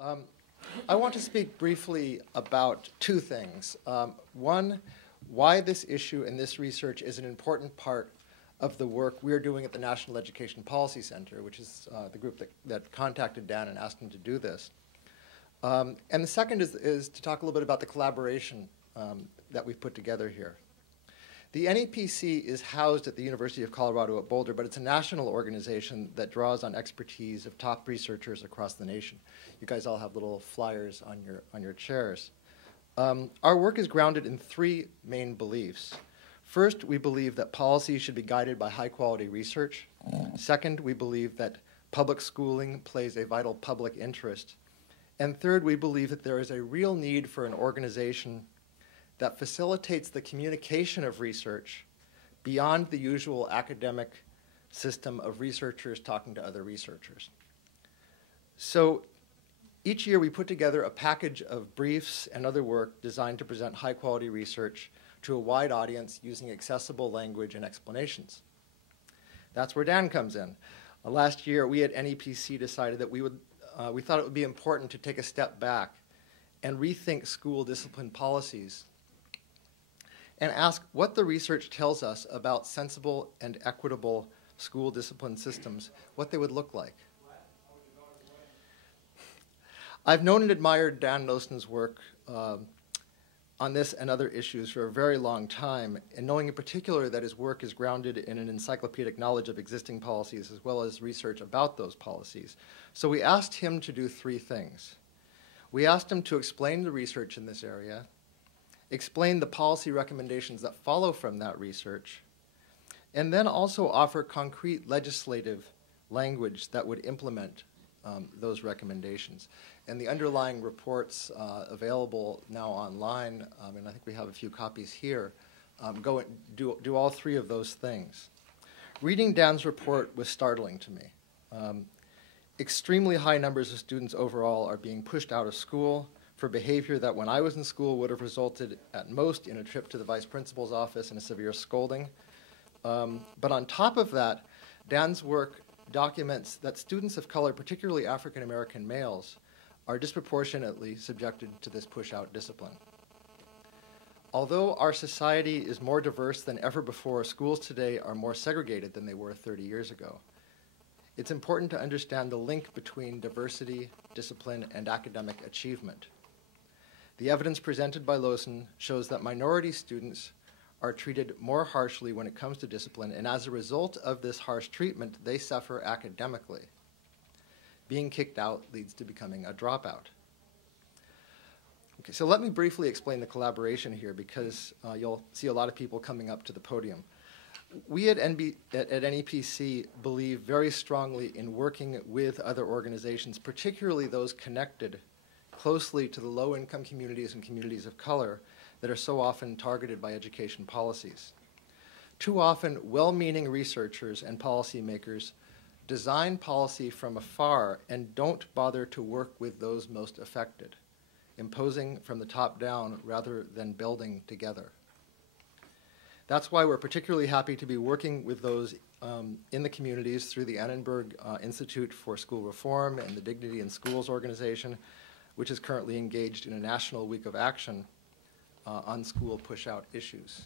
Um, I want to speak briefly about two things. One, why this issue and this research is an important part of the work we're doing at the National Education Policy Center, which is the group that contacted Dan and asked him to do this. And the second is to talk a little bit about the collaboration that we've put together here. The NEPC is housed at the University of Colorado at Boulder, but it's a national organization that draws on expertise of top researchers across the nation. You guys all have little flyers on your chairs. Our work is grounded in three main beliefs. First, we believe that policy should be guided by high-quality research. Second, we believe that public schooling plays a vital public interest. And third, we believe that there is a real need for an organization that facilitates the communication of research beyond the usual academic system of researchers talking to other researchers. So each year we put together a package of briefs and other work designed to present high-quality research to a wide audience using accessible language and explanations. That's where Dan comes in. Last year, we at NEPC decided that we thought it would be important to take a step back and rethink school discipline policies and ask what the research tells us about sensible and equitable school discipline systems, what they would look like. I've known and admired Dan Losen's work on this and other issues for a very long time, and knowing in particular that his work is grounded in an encyclopedic knowledge of existing policies as well as research about those policies. So we asked him to do three things. We asked him to explain the research in this area, explain the policy recommendations that follow from that research, and then also offer concrete legislative language that would implement those recommendations. And the underlying reports available now online, and I think we have a few copies here, do all three of those things. Reading Dan's report was startling to me. Extremely high numbers of students overall are being pushed out of school for behavior that when I was in school would have resulted at most in a trip to the vice principal's office and a severe scolding. But on top of that, Dan's work documents that students of color, particularly African American males, are disproportionately subjected to this push-out discipline. Although our society is more diverse than ever before, schools today are more segregated than they were 30 years ago. It's important to understand the link between diversity, discipline, and academic achievement. The evidence presented by Losen shows that minority students are treated more harshly when it comes to discipline, and as a result of this harsh treatment, they suffer academically. Being kicked out leads to becoming a dropout. Okay, so let me briefly explain the collaboration here because you'll see a lot of people coming up to the podium. We at NEPC believe very strongly in working with other organizations, particularly those connected closely to the low-income communities and communities of color that are so often targeted by education policies. Too often, well-meaning researchers and policymakers design policy from afar and don't bother to work with those most affected, imposing from the top down rather than building together. That's why we're particularly happy to be working with those in the communities through the Annenberg Institute for School Reform and the Dignity in Schools organization, which is currently engaged in a national week of action on school push-out issues.